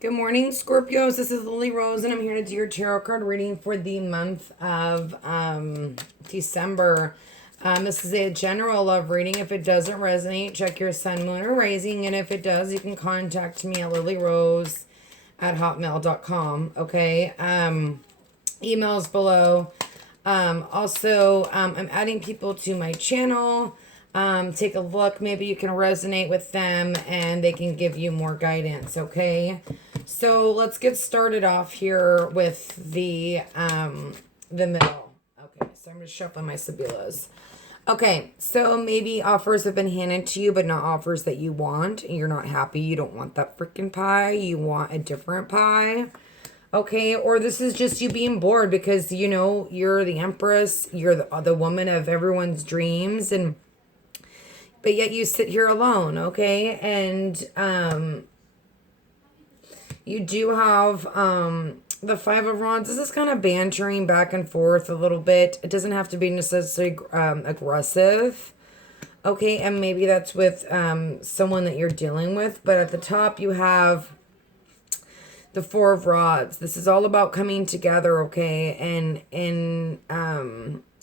Good morning, Scorpios. This is Lily Rose, and I'm here to do your tarot card reading for the month of December. This is a general love reading. If it doesn't resonate, check your sun, moon, or rising. And if it does, you can contact me at lilyrose@hotmail.com. Okay. Emails below. Also, I'm adding people to my channel. Take a look. Maybe you can resonate with them and they can give you more guidance. Okay. So let's get started off here with the middle. Okay. So I'm just shuffling my Sibilas. Okay. So maybe offers have been handed to you, but not offers that you want. You're not happy. You don't want that freaking pie. You want a different pie. Okay, or this is just you being bored because, you know, you're the empress, you're the woman of everyone's dreams, and but yet you sit here alone, okay? And you do have the Five of Wands. This is kind of bantering back and forth a little bit. It doesn't have to be necessarily aggressive, okay? And maybe that's with someone that you're dealing with, but at the top you have the Four of Rods. This is all about coming together, okay? And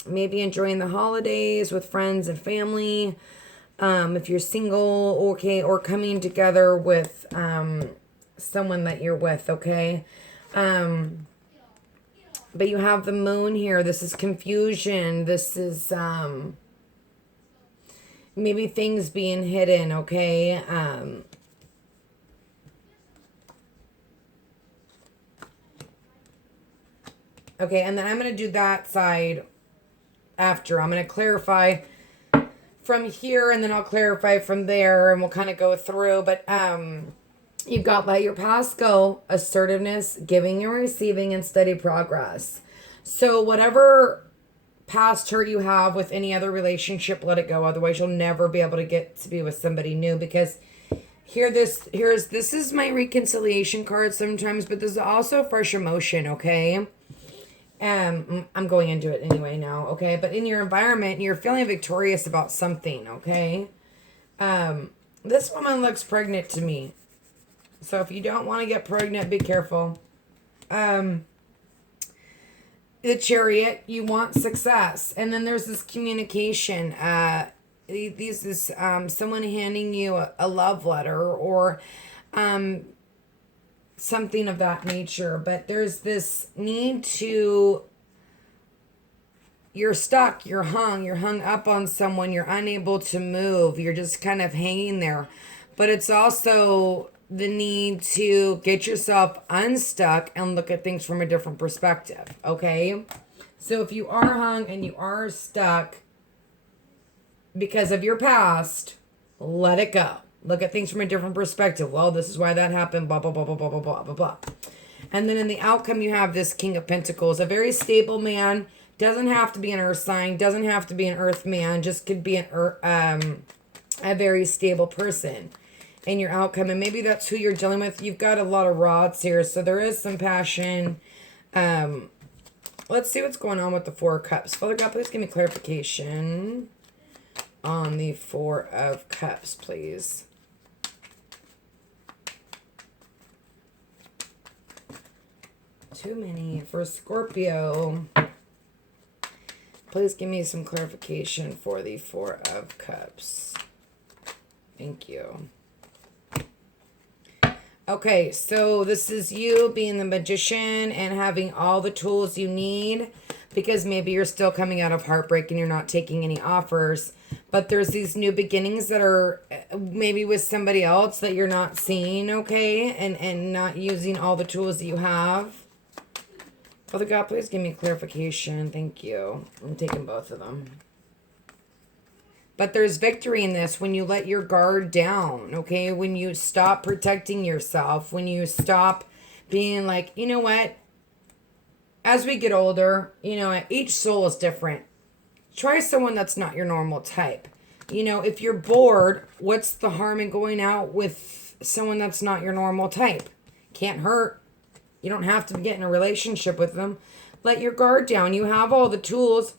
maybe enjoying the holidays with friends and family. If you're single, okay, or coming together with someone that you're with, okay? But you have the moon here. This is confusion. This is maybe things being hidden, okay? Okay, and then I'm going to do that side after. I'm going to clarify from here, and then I'll clarify from there, and we'll kind of go through. But you've got let your past go, assertiveness, giving and receiving, and steady progress. So whatever past hurt you have with any other relationship, let it go. Otherwise, you'll never be able to get to be with somebody new, because this is my reconciliation card sometimes, but this is also fresh emotion, okay? I'm going into it anyway now, okay? But in your environment, you're feeling victorious about something, okay? This woman looks pregnant to me. So if you don't want to get pregnant, be careful. The Chariot, you want success. And then there's this communication. This is someone handing you a love letter or something of that nature, but there's this need to, you're stuck, you're hung up on someone, you're unable to move, you're just kind of hanging there. But it's also the need to get yourself unstuck and look at things from a different perspective, okay? So if you are hung and you are stuck because of your past, let it go. Look at things from a different perspective. Well, this is why that happened, blah, blah, blah, blah, blah, blah, blah, blah, blah. And then in the outcome, you have this King of Pentacles, a very stable man. Doesn't have to be an earth sign, doesn't have to be an earth man, just could be a very stable person in your outcome. And maybe that's who you're dealing with. You've got a lot of rods here, so there is some passion. Let's see what's going on with the Four of Cups. Father God, please give me clarification on the Four of Cups, please. Too many for Scorpio. Please give me some clarification for the Four of Cups. Thank you. Okay, so this is you being the magician and having all the tools you need, because maybe you're still coming out of heartbreak and you're not taking any offers. But there's these new beginnings that are maybe with somebody else that you're not seeing, okay? And not using all the tools that you have. Father God, please give me clarification. Thank you. I'm taking both of them. But there's victory in this when you let your guard down, okay? When you stop protecting yourself, when you stop being like, you know what? As we get older, you know, each soul is different. Try someone that's not your normal type. You know, if you're bored, what's the harm in going out with someone that's not your normal type? Can't hurt. You don't have to get in a relationship with them. Let your guard down. You have all the tools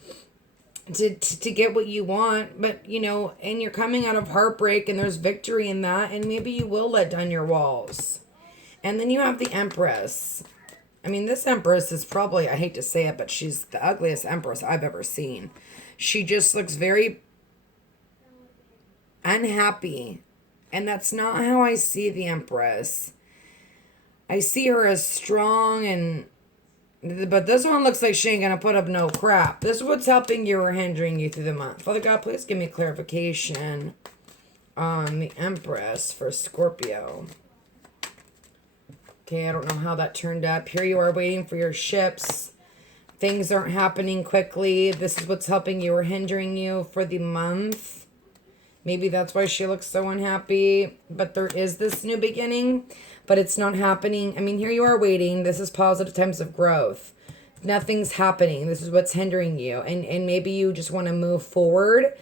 to get what you want, but you know, and you're coming out of heartbreak and there's victory in that, and maybe you will let down your walls. And then you have the Empress. I mean, this Empress is probably, I hate to say it, but she's the ugliest Empress I've ever seen. She just looks very unhappy. And that's not how I see the Empress. I see her as strong and... But this one looks like she ain't going to put up no crap. This is what's helping you or hindering you through the month. Father God, please give me clarification on the Empress for Scorpio. Okay, I don't know how that turned up. Here you are waiting for your ships. Things aren't happening quickly. This is what's helping you or hindering you for the month. Maybe that's why she looks so unhappy. But there is this new beginning, but it's not happening. I mean, here you are waiting. This is positive times of growth. Nothing's happening. This is what's hindering you. And maybe you just want to move forward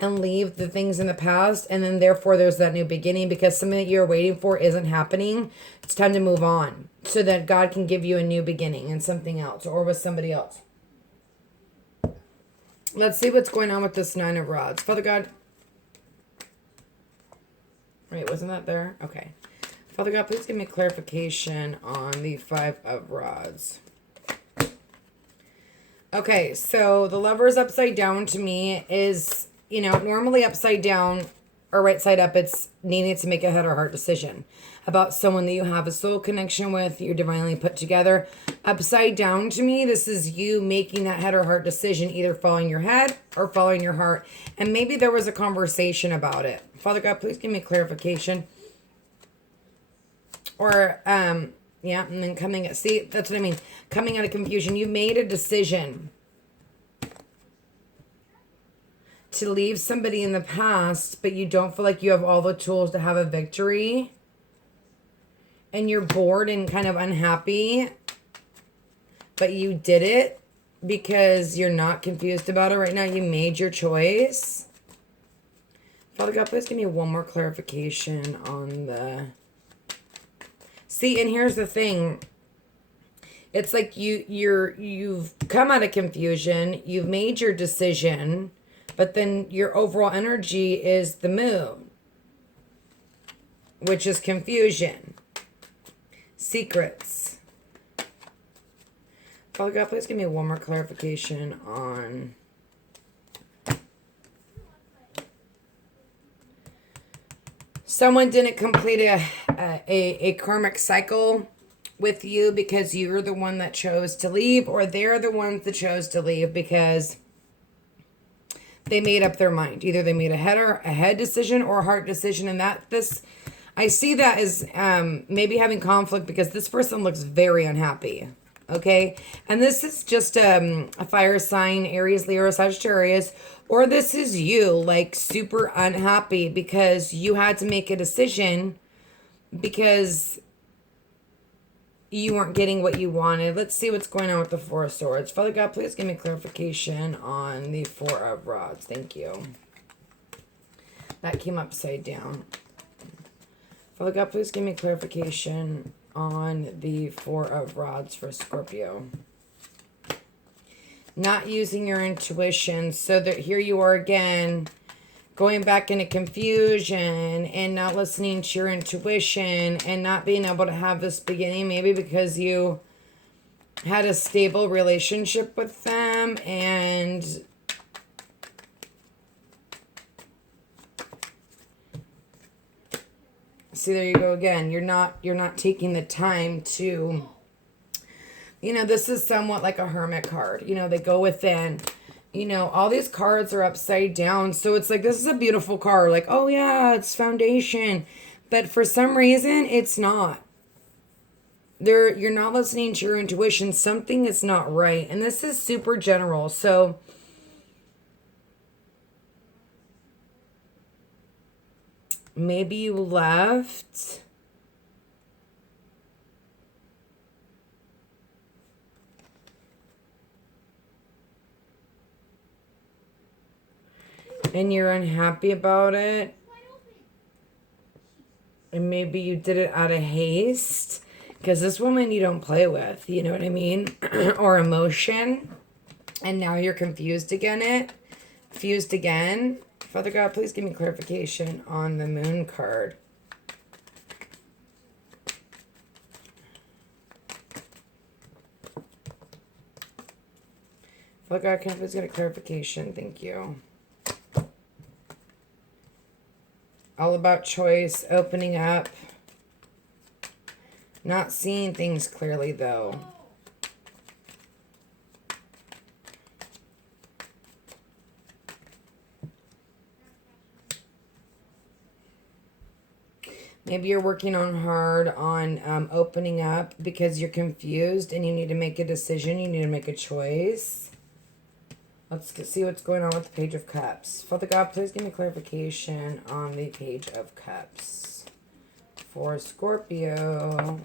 and leave the things in the past. And then therefore there's that new beginning because something that you're waiting for isn't happening. It's time to move on so that God can give you a new beginning and something else or with somebody else. Let's see what's going on with this Nine of Rods. Father God. Wait, wasn't that there? Okay. Father God, please give me clarification on the Five of Rods. Okay, so the Lover's upside down to me is, you know, normally upside down or right side up, it's needing to make a head or heart decision about someone that you have a soul connection with, you're divinely put together. Upside down to me, this is you making that head or heart decision, either following your head or following your heart. And maybe there was a conversation about it. Father God, please give me clarification. Or, yeah, and then coming, see, that's what I mean. Coming out of confusion, you made a decision to leave somebody in the past, but you don't feel like you have all the tools to have a victory. And you're bored and kind of unhappy, but you did it because you're not confused about it right now. You made your choice. Father God, please give me one more clarification on the... See, and here's the thing. It's like you've come out of confusion. You've made your decision, but then your overall energy is the moon, which is confusion. Secrets. Father God, please give me one more clarification on... Someone didn't complete a karmic cycle with you because you're the one that chose to leave, or they're the ones that chose to leave because they made up their mind. Either they made a head decision or a heart decision, and I see that as maybe having conflict because this person looks very unhappy. Okay, and this is just a fire sign, Aries, Leo, Sagittarius, or this is you, like super unhappy because you had to make a decision because you weren't getting what you wanted. Let's see what's going on with the Four of Swords. Father God, please give me clarification on the Four of Rods. Thank you. That came upside down. Father God, please give me clarification on the Four of Rods for Scorpio. Not using your intuition. So that here you are again, going back into confusion and not listening to your intuition and not being able to have this beginning, maybe because you had a stable relationship with them and see, there you go again. You're not taking the time to, you know, this is somewhat like a hermit card. You know, they go within. You know, all these cards are upside down. So it's like, this is a beautiful card. Like, oh yeah, it's foundation. But for some reason, it's not. You're not listening to your intuition. Something is not right. And this is super general. So maybe you left. And you're unhappy about it. And maybe you did it out of haste. Because this woman you don't play with. You know what I mean? Or emotion. And now you're confused again. Father God, please give me clarification on the Moon card. Look, I can't please get a clarification. Thank you. All about choice, opening up. Not seeing things clearly, though. Maybe you're working on hard on opening up because you're confused and you need to make a decision. You need to make a choice. Let's see what's going on with the Page of Cups. Father God, please give me clarification on the Page of Cups for Scorpio.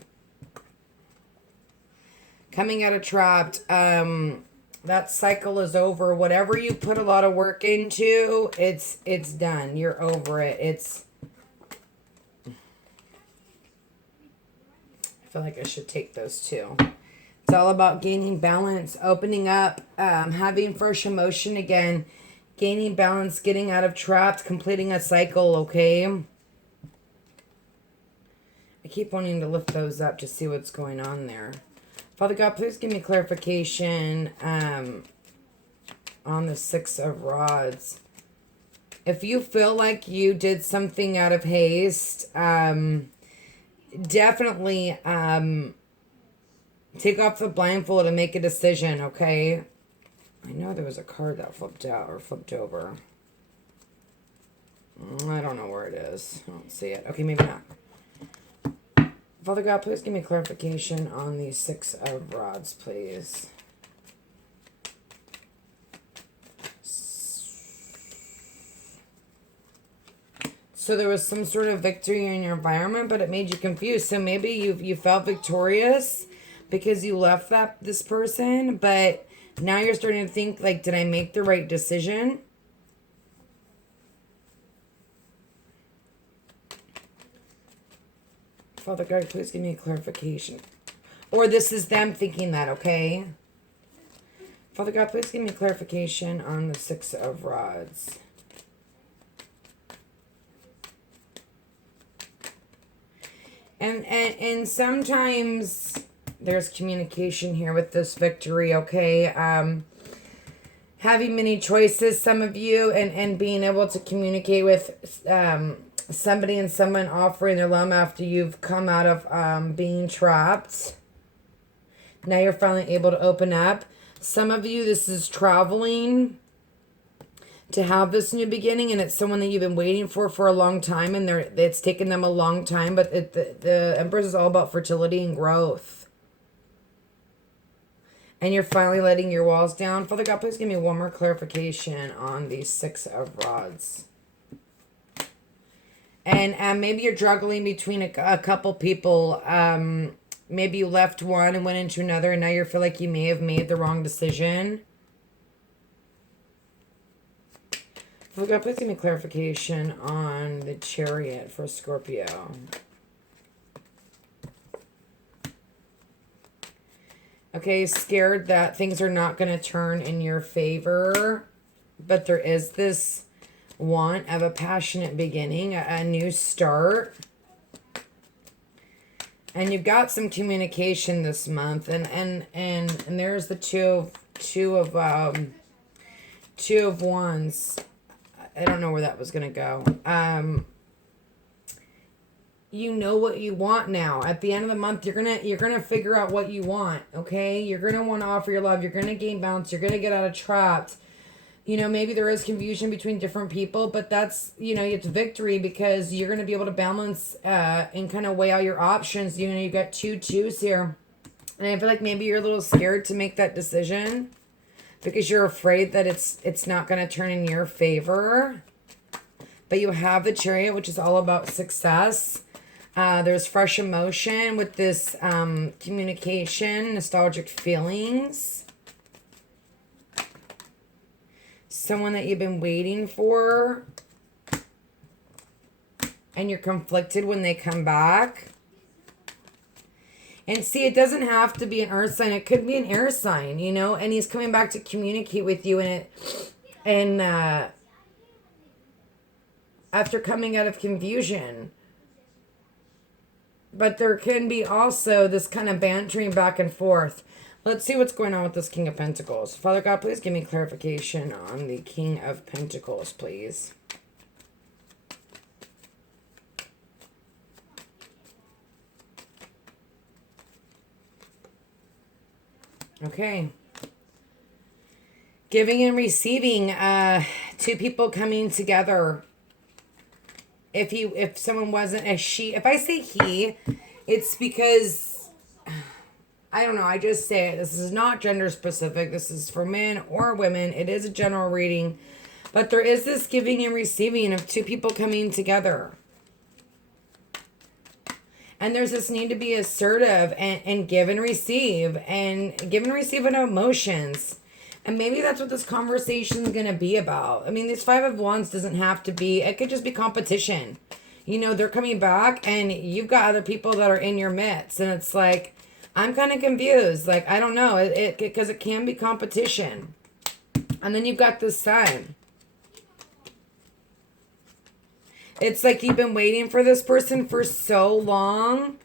Coming out of trapped. That cycle is over. Whatever you put a lot of work into, it's done. You're over it. I feel like I should take those two. It's all about gaining balance, opening up, having fresh emotion again, gaining balance, getting out of trapped, completing a cycle, okay? I keep wanting to lift those up to see what's going on there. Father God, please give me clarification on the Six of Rods. If you feel like you did something out of haste, definitely take off the blindfold and make a decision, okay? I know there was a card that flipped out or flipped over. I don't know where it is. I don't see it. Okay, maybe not. Father God, please give me clarification on the Six of Rods, please. So there was some sort of victory in your environment, but it made you confused. So maybe you felt victorious because you left this person, but now you're starting to think, like, did I make the right decision? Father God, please give me a clarification. Or this is them thinking that, okay? Father God, please give me clarification on the Six of Rods. And sometimes there's communication here with this victory, okay? Having many choices, some of you, and being able to communicate with somebody and someone offering their love after you've come out of being trapped. Now you're finally able to open up. Some of you, this is traveling to have this new beginning, and it's someone that you've been waiting for a long time, and it's taken them a long time, but the Empress is all about fertility and growth. And you're finally letting your walls down. Father God, please give me one more clarification on the Six of Rods. And maybe you're juggling between a couple people. Maybe you left one and went into another, and now you feel like you may have made the wrong decision. Father God, please give me clarification on the Chariot for Scorpio. Okay, scared that things are not going to turn in your favor, but there is this want of a passionate beginning, a new start. And you've got some communication this month, and there's the two of Wands. I don't know where that was going to go. You know what you want now. At the end of the month, you're gonna figure out what you want, okay? You're gonna want to offer your love. You're gonna gain balance. You're gonna get out of trapped. You know, maybe there is confusion between different people, but that's, you know, it's victory because you're gonna be able to balance and kind of weigh out your options. You know, you got two twos here, and I feel like maybe you're a little scared to make that decision because you're afraid that it's not gonna turn in your favor. But you have the Chariot, which is all about success. There's fresh emotion with this communication, nostalgic feelings. Someone that you've been waiting for. And you're conflicted when they come back. And see, it doesn't have to be an earth sign. It could be an air sign, you know. And he's coming back to communicate with you. And after coming out of confusion. But there can be also this kind of bantering back and forth. Let's see what's going on with this King of Pentacles. Father God, please give me clarification on the King of Pentacles, please. Okay. Giving and receiving, two people coming together. If someone wasn't a she, if I say he, it's because, I don't know, I just say it. This is not gender specific. This is for men or women. It is a general reading. But there is this giving and receiving of two people coming together. And there's this need to be assertive and give and receive. And give and receive of emotions. And maybe that's what this conversation is going to be about. I mean, this Five of Wands doesn't have to be, it could just be competition. You know, they're coming back and you've got other people that are in your midst. And it's like, I'm kind of confused. Like, I don't know. Because it can be competition. And then you've got the Sun. It's like you've been waiting for this person for so long.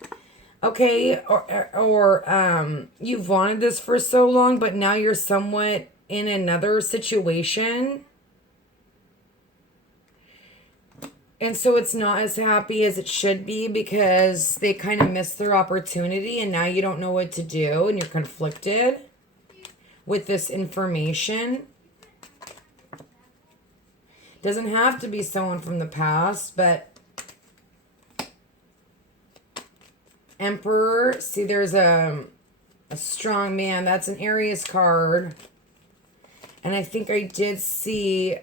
Okay, or you've wanted this for so long, but now you're somewhat in another situation. And so it's not as happy as it should be because they kind of missed their opportunity and now you don't know what to do and you're conflicted with this information. Doesn't have to be someone from the past, but Emperor, see there's a strong man. That's an Aries card. And I think I did see,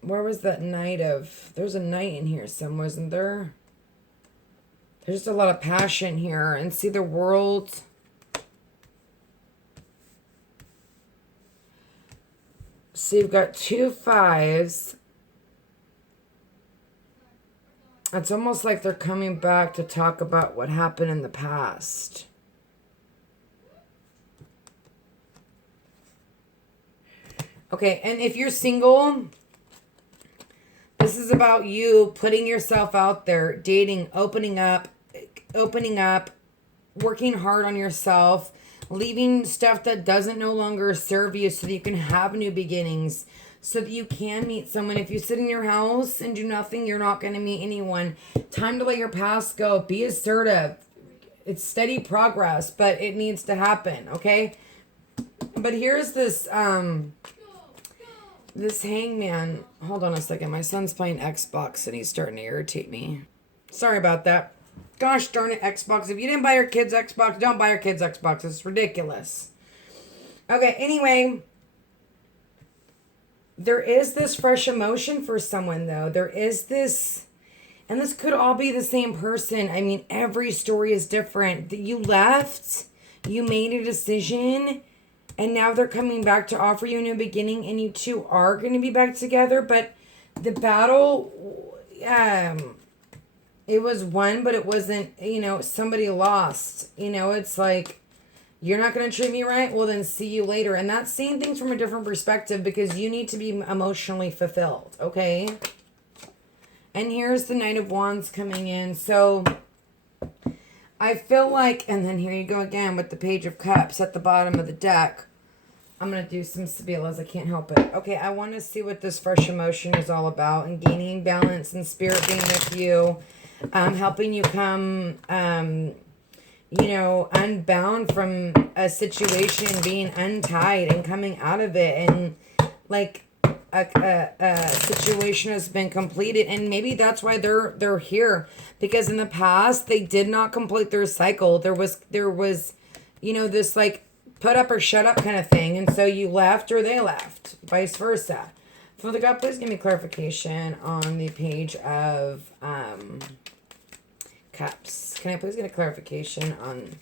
where was that Knight of, there's a Knight in here somewhere, wasn't there? There's just a lot of passion here. And see the World. So you've got 2 5s. It's almost like they're coming back to talk about what happened in the past. Okay, and if you're single, this is about you putting yourself out there, dating, opening up, working hard on yourself, leaving stuff that doesn't no longer serve you so that you can have new beginnings, so that you can meet someone. If you sit in your house and do nothing, you're not going to meet anyone. Time to let your past go. Be assertive. It's steady progress, but it needs to happen, okay? But here's this this hangman. Hold on a second. My son's playing Xbox and he's starting to irritate me. Sorry about that. Gosh darn it, Xbox. If you didn't buy your kids Xbox, don't buy your kids Xbox. It's ridiculous. Okay, anyway. There is this fresh emotion for someone, though. There is this, and this could all be the same person. I mean, every story is different. You left, you made a decision, and now they're coming back to offer you a new beginning, and you two are going to be back together. But the battle, it was won, but it wasn't, you know, somebody lost. You know, it's like, you're not going to treat me right? Well, then see you later. And that's seeing things from a different perspective because you need to be emotionally fulfilled, okay? And here's the Knight of Wands coming in. So I feel like, and then here you go again with the Page of Cups at the bottom of the deck. I'm going to do some Sabilas. I can't help it. Okay, I want to see what this fresh emotion is all about and gaining balance and spirit being with you, helping you come... you know, unbound from a situation, being untied and coming out of it, and like a situation has been completed, and maybe that's why they're here, because in the past they did not complete their cycle. There was you know, this like put up or shut up kind of thing, and so you left or they left, vice versa. Father God, please give me clarification on the Page of Cups. Can I please get a clarification on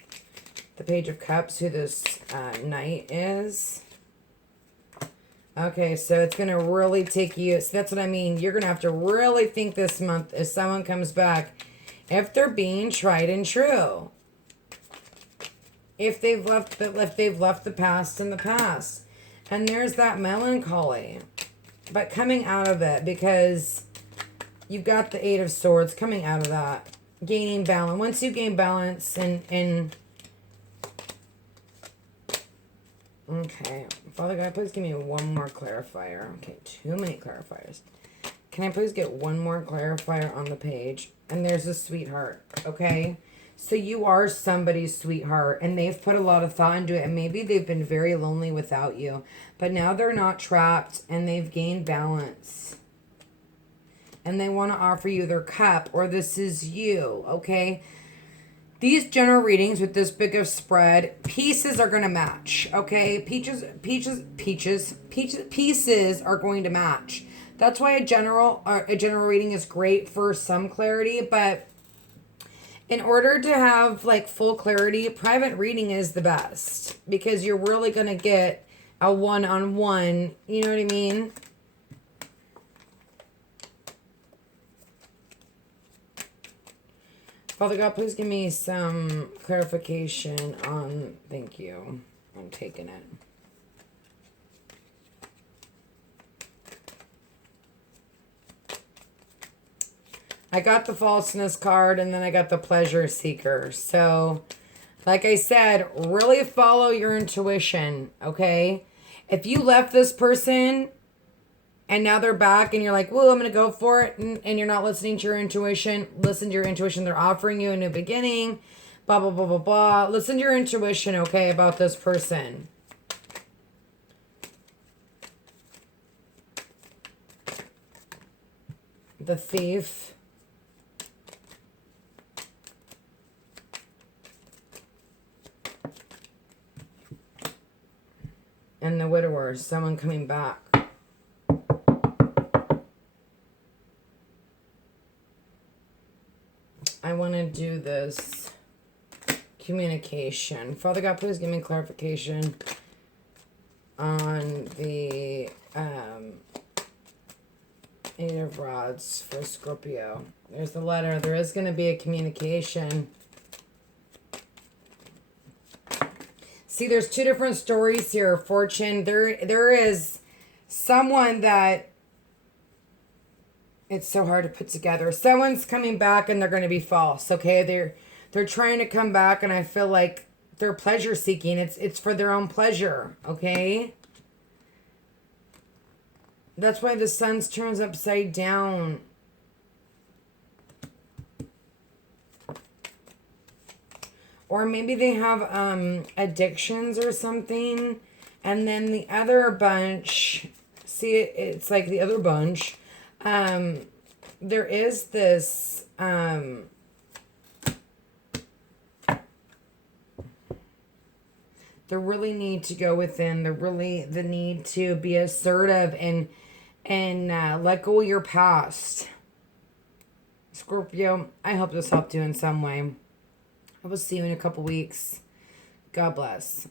the Page of Cups, who this Knight is? Okay, so it's going to really take you... So that's what I mean. You're going to have to really think this month if someone comes back, if they're being tried and true. If they've left the past in the past. And there's that melancholy. But coming out of it, because you've got the Eight of Swords coming out of that. Gaining balance. Once you gain balance and Okay. Father God, please give me one more clarifier. Okay, too many clarifiers. Can I please get one more clarifier on the page? And there's a sweetheart, okay? So you are somebody's sweetheart, and they've put a lot of thought into it, and maybe they've been very lonely without you. But now they're not trapped, and they've gained balance. And they want to offer you their cup, or this is you, okay? These general readings with this big of spread, pieces are going to match, okay? Pieces are going to match. That's why a general reading is great for some clarity, but in order to have like full clarity, private reading is the best because you're really going to get a one-on-one, you know what I mean? Father God, please give me some clarification on, thank you, I'm taking it. I got the falseness card and then I got the pleasure seeker. So, like I said, really follow your intuition, okay? If you left this person and now they're back and you're like, whoa, I'm going to go for it. And you're not listening to your intuition. Listen to your intuition. They're offering you a new beginning. Blah, blah, blah, blah, blah. Listen to your intuition, okay, about this person. The Thief. And the Widower. Someone coming back. I want to do this communication. Father God, please give me clarification on the Eight of Rods for Scorpio. There's the letter. There is going to be a communication. See, there's two different stories here, Fortune. There is someone that it's so hard to put together. Someone's coming back and they're going to be false, okay? They're trying to come back and I feel like they're pleasure seeking. It's for their own pleasure, okay? That's why the sun turns upside down. Or maybe they have addictions or something. And then the other bunch, see, it's like the other bunch. There is this, they really need to go within, the need to be assertive and let go of your past. Scorpio, I hope this helped you in some way. I will see you in a couple weeks. God bless.